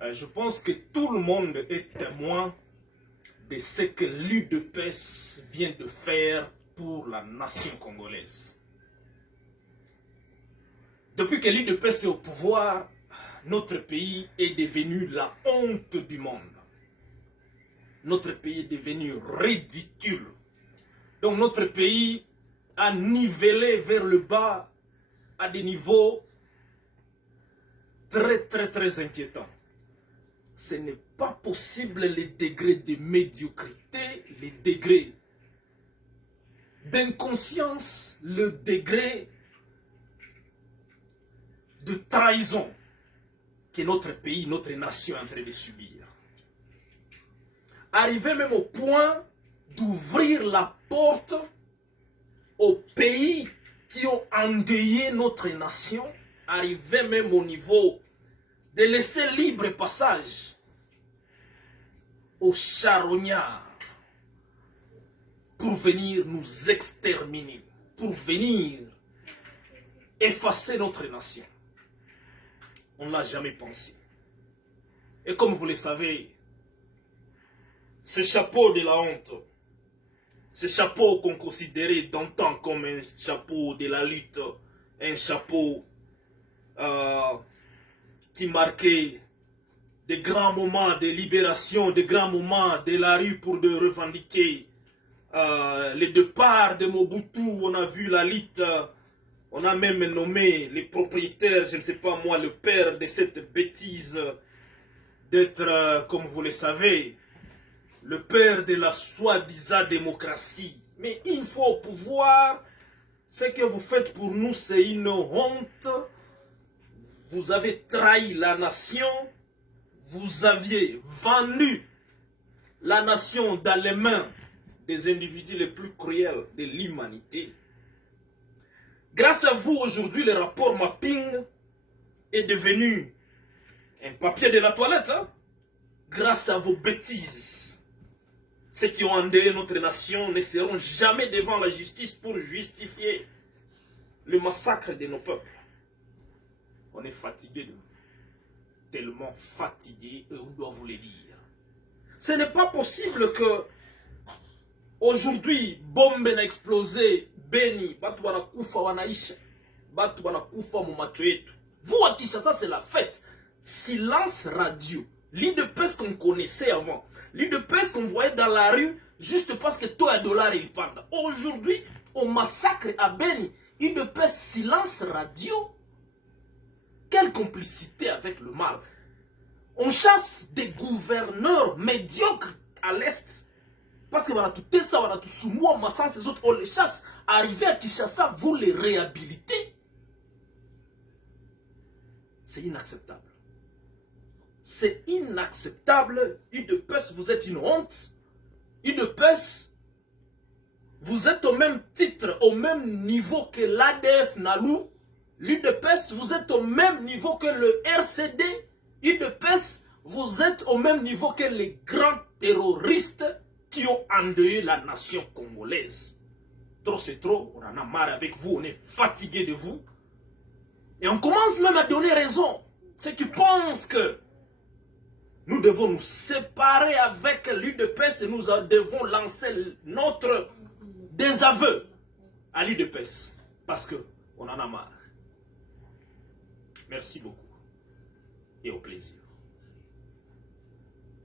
Je pense que tout le monde est témoin de ce que l'UDPS vient de faire pour la nation congolaise. Depuis que l'UDPS est au pouvoir, notre pays est devenu la honte du monde. Notre pays est devenu ridicule. Donc notre pays a nivelé vers le bas à des niveaux très inquiétants. Ce n'est pas possible les degrés de médiocrité, les degrés d'inconscience, le degré de trahison que notre pays, notre nation est en train de subir. Arriver même au point d'ouvrir la porte aux pays qui ont endeuillé notre nation, arriver même au niveau de laisser libre passage aux charognards pour venir nous exterminer, pour venir effacer notre nation. On ne l'a jamais pensé. Et comme vous le savez, ce chapeau de la honte, ce chapeau qu'on considérait d'antan comme un chapeau de la lutte, un chapeau qui marquait des grands moments de libération, des grands moments de la rue pour de revendiquer le départ de Mobutu. On a vu la lutte, on a même nommé les propriétaires, je ne sais pas moi, le père de cette bêtise d'être, comme vous le savez, le père de la soi-disant démocratie. Mais une fois au pouvoir, ce que vous faites pour nous, c'est une honte. Vous avez trahi la nation. Vous aviez vendu la nation dans les mains des individus les plus cruels de l'humanité. Grâce à vous, aujourd'hui, le rapport mapping est devenu un papier de la toilette. Hein? Grâce à vos bêtises. Ceux qui ont endeuillé notre nation ne seront jamais devant la justice pour justifier le massacre de nos peuples. On est fatigué de vous. Tellement fatigué, et on doit vous le dire. Ce n'est pas possible que aujourd'hui, bombe n'a explosé, Beni, batu wanakufa wanaisha, batu wanakufa mumacho yetu. Vous à Kinshasa, c'est la fête. Silence radio. L'UDPS qu'on connaissait avant. L'UDPS qu'on voyait dans la rue juste parce que toi un dollar il parle. Aujourd'hui, au massacre à Beni, l'UDPS silence radio. Quelle complicité avec le mal. On chasse des gouverneurs médiocres à l'Est. Parce que voilà, tout ça, voilà, tout sous moi, Massan, ces autres, on les chasse. Arrivé à Kinshasa, vous les réhabilitez. C'est inacceptable. C'est inacceptable. UDPS, vous êtes une honte. UDPS, vous êtes au même titre, au même niveau que l'ADF Nalou. L'UDPS, vous êtes au même niveau que le RCD. UDPS, vous êtes au même niveau que les grands terroristes qui ont endeuillé la nation congolaise. Trop c'est trop, on en a marre avec vous, on est fatigué de vous. Et on commence même à donner raison. Ceux qui pensent que nous devons nous séparer avec l'UDPS et nous devons lancer notre désaveu à l'UDPS. Parce qu'on en a marre. Merci beaucoup et au plaisir.